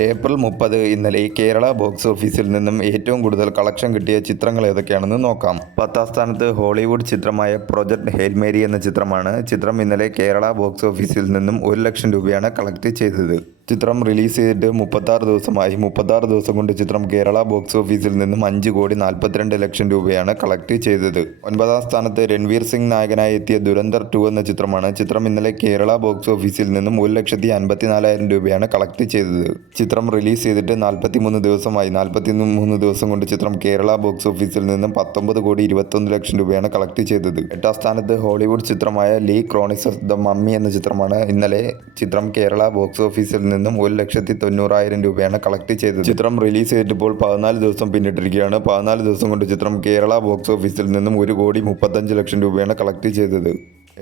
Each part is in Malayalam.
ഏപ്രിൽ 30 ഇന്നലെ കേരള ബോക്സ് ഓഫീസിൽ നിന്നും ഏറ്റവും കൂടുതൽ കളക്ഷൻ കിട്ടിയ ചിത്രങ്ങൾ ഏതൊക്കെയാണെന്ന് നോക്കാം. 10ാം സ്ഥാനത്ത് ഹോളിവുഡ് ചിത്രമായ പ്രൊജക്ട് ഹെയിൽ മേരി എന്ന ചിത്രമാണ്. ചിത്രം ഇന്നലെ കേരള ബോക്സ് ഓഫീസിൽ നിന്നും 1 ലക്ഷം രൂപയാണ് കളക്ട് ചെയ്തത്. ചിത്രം റിലീസ് ചെയ്തിട്ട് 36 ദിവസമായി. 36 ദിവസം കൊണ്ട് ചിത്രം കേരള ബോക്സ് ഓഫീസിൽ നിന്നും 5,42 ലക്ഷം രൂപയാണ് കളക്ട് ചെയ്തത്. 9ാം സ്ഥാനത്ത് രൺവീർ സിംഗ് നായകനായി എത്തിയ ദുരന്തർ 2 എന്ന ചിത്രമാണ്. ചിത്രം ഇന്നലെ കേരള ബോക്സ് ഓഫീസിൽ നിന്നും 1,54,000 രൂപയാണ് കളക്ട് ചെയ്തത്. ചിത്രം റിലീസ് ചെയ്തിട്ട് 43 ദിവസമായി. 43 ദിവസം കൊണ്ട് ചിത്രം കേരള ബോക്സ് ഓഫീസിൽ നിന്നും 19,21 ലക്ഷം രൂപയാണ് കളക്ട് ചെയ്തത്. 8ാം സ്ഥാനത്ത് ഹോളിവുഡ് ചിത്രമായ ലീ ക്രോണിക്സ് ദ മമ്മി എന്ന ചിത്രമാണ്. ഇന്നലെ ചിത്രം കേരള ബോക്സ് ഓഫീസിൽ നിന്നും 1,90,000 രൂപയാണ് കളക്ട് ചെയ്തത്. ചിത്രം റിലീസ് ചെയ്തിട്ടിപ്പോൾ 14 ദിവസം പിന്നിട്ടിരിക്കുകയാണ്. 14 ദിവസം കൊണ്ട് ചിത്രം കേരള ബോക്സ് ഓഫീസിൽ നിന്നും 1,35 ലക്ഷം രൂപയാണ് കളക്ട് ചെയ്തത്.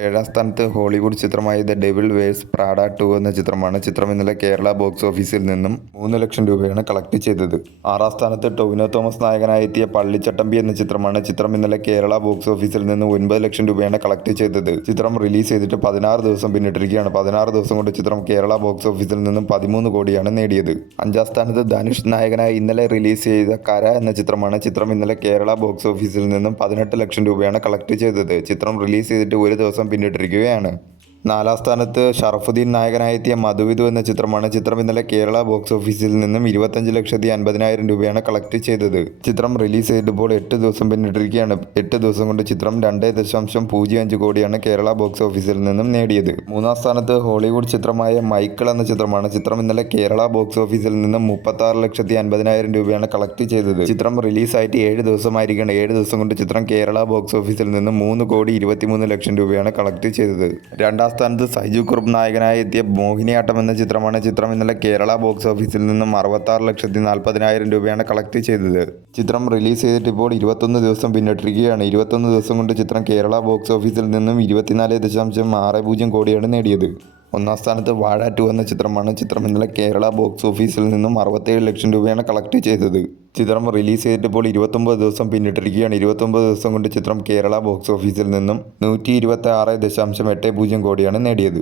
7ാം സ്ഥാനത്ത് ഹോളിവുഡ് ചിത്രമായ ദ ഡെവിൾ വേഴ്സ് പ്രാഡ 2 എന്ന ചിത്രമാണ്. ചിത്രം ഇന്നലെ കേരള ബോക്സ് ഓഫീസിൽ നിന്നും 3 ലക്ഷം രൂപയാണ് കളക്ട് ചെയ്തത്. 6ാം സ്ഥാനത്ത് ടൊവിനോ തോമസ് നായകനായി എത്തിയ പള്ളിച്ചട്ടമ്പി എന്ന ചിത്രമാണ്. ചിത്രം ഇന്നലെ കേരള ബോക്സ് ഓഫീസിൽ നിന്ന് 9 ലക്ഷം രൂപയാണ് കളക്ട് ചെയ്തത്. ചിത്രം റിലീസ് ചെയ്തിട്ട് 16 ദിവസം പിന്നിട്ടിരിക്കുകയാണ്. 16 ദിവസം കൊണ്ട് ചിത്രം കേരള ബോക്സ് ഓഫീസിൽ നിന്നും 13 കോടിയാണ് നേടിയത്. 5ാം സ്ഥാനത്ത് ധനുഷ് നായകനായി ഇന്നലെ റിലീസ് ചെയ്ത കര എന്ന ചിത്രമാണ്. ചിത്രം ഇന്നലെ കേരള ബോക്സ് ഓഫീസിൽ നിന്നും 18 ലക്ഷം രൂപയാണ് കളക്ട് ചെയ്തത്. ചിത്രം റിലീസ് ചെയ്തിട്ട് 1 ദിവസം പിന്നിട്ടിരിക്കുകയാണ്. 4ാം സ്ഥാനത്ത് ഷറഫുദ്ദീൻ നായകനായി എത്തിയ മധുവിധു എന്ന ചിത്രമാണ്. ചിത്രം ഇന്നലെ കേരള ബോക്സ് ഓഫീസിൽ നിന്നും 25,50,000 രൂപയാണ് കളക്ട് ചെയ്തത്. ചിത്രം റിലീസ് ചെയ്തപ്പോൾ 8 ദിവസം പിന്നിട്ടിരിക്കുകയാണ്. 8 ദിവസം കൊണ്ട് ചിത്രം 2.05 കോടിയാണ് കേരള ബോക്സ് ഓഫീസിൽ നിന്നും നേടിയത്. 3ാം സ്ഥാനത്ത് ഹോളിവുഡ് ചിത്രമായ മൈക്കിൾ എന്ന ചിത്രമാണ്. ചിത്രം ഇന്നലെ കേരള ബോക്സ് ഓഫീസിൽ നിന്നും 36,50,000 രൂപയാണ് കളക്ട് ചെയ്തത്. ചിത്രം റിലീസായിട്ട് 7 ദിവസമായിരിക്കണം. 7 ദിവസം കൊണ്ട് ചിത്രം കേരള ബോക്സ് ഓഫീസിൽ നിന്നും 3,23 ലക്ഷം രൂപയാണ് കളക്ട് ചെയ്തത്. 2ാം സ്ഥാനത്ത് സൈജു കുറുപ്പ് നായകനായി എത്തിയ മോഹിനിയാട്ടം എന്ന ചിത്രമാണ്. ചിത്രം ഇന്നലെ കേരള ബോക്സ് ഓഫീസിൽ നിന്നും 66,40,000 രൂപയാണ് കളക്ട് ചെയ്തത്. ചിത്രം റിലീസ് ചെയ്തിട്ട് ഇപ്പോൾ 21 ദിവസം പിന്നിട്ടിരിക്കുകയാണ്. 21 ദിവസം കൊണ്ട് ചിത്രം കേരള ബോക്സ് ഓഫീസിൽ നിന്നും 24.60 കോടിയാണ് നേടിയത്. 1ാം സ്ഥാനത്ത് വാഴ 2 എന്ന ചിത്രമാണ്. ചിത്രം ഇന്നലെ കേരള ബോക്സ് ഓഫീസിൽ നിന്നും 67 ലക്ഷം രൂപയാണ് കളക്ട് ചെയ്തത്. ചിത്രം റിലീസ് ചെയ്തിട്ടിപ്പോൾ 29 ദിവസം പിന്നിട്ടിരിക്കുകയാണ്. 29 ദിവസം കൊണ്ട് ചിത്രം കേരള ബോക്സ് ഓഫീസിൽ നിന്നും 126.80 കോടിയാണ് നേടിയത്.